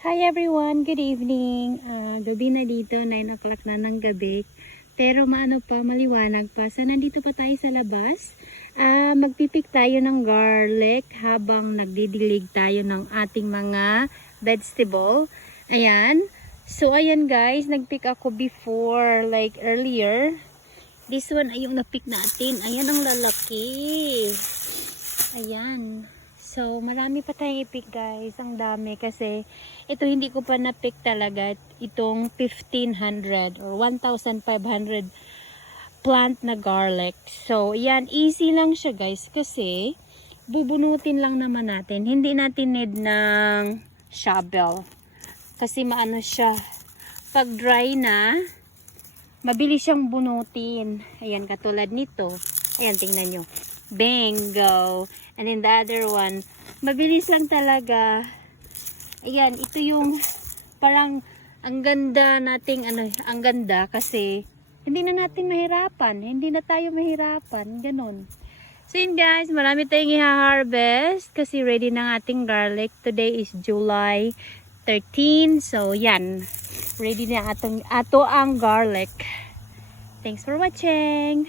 Hi everyone, good evening. Ah, gabi na dito, 9 o'clock na ng gabi. Pero maano pa, maliwanag pa. So nandito pa tayo sa labas. Ah, magpipik tayo ng garlic habang nagdidilig tayo ng ating mga vegetable. Ayan. So ayan guys, nagpick ako before, like earlier. This one ay yung napick natin. Ayan ang lalaki. Ayan. So, marami pa tayong i-pick guys. Ang dami kasi ito hindi ko pa na-pick talaga. Itong 1500 or 1500 plant na garlic. So, yan. Easy lang siya guys kasi bubunutin lang naman natin. Hindi natin need ng shovel. Kasi maano siya. Pag dry na, mabilis siyang bunutin. Ayan, katulad nito. Ayan, tingnan nyo. Bingo! And then the other one, mabilis lang talaga. Ayan, ito yung parang ang ganda nating ano, ang ganda kasi hindi na natin mahirapan. Hindi na tayo mahirapan. Ganon. So yun guys, marami tayong i-harvest kasi ready na ang ating garlic. Today is July 13. So yan, ready na atong, ato ang garlic. Thanks for watching.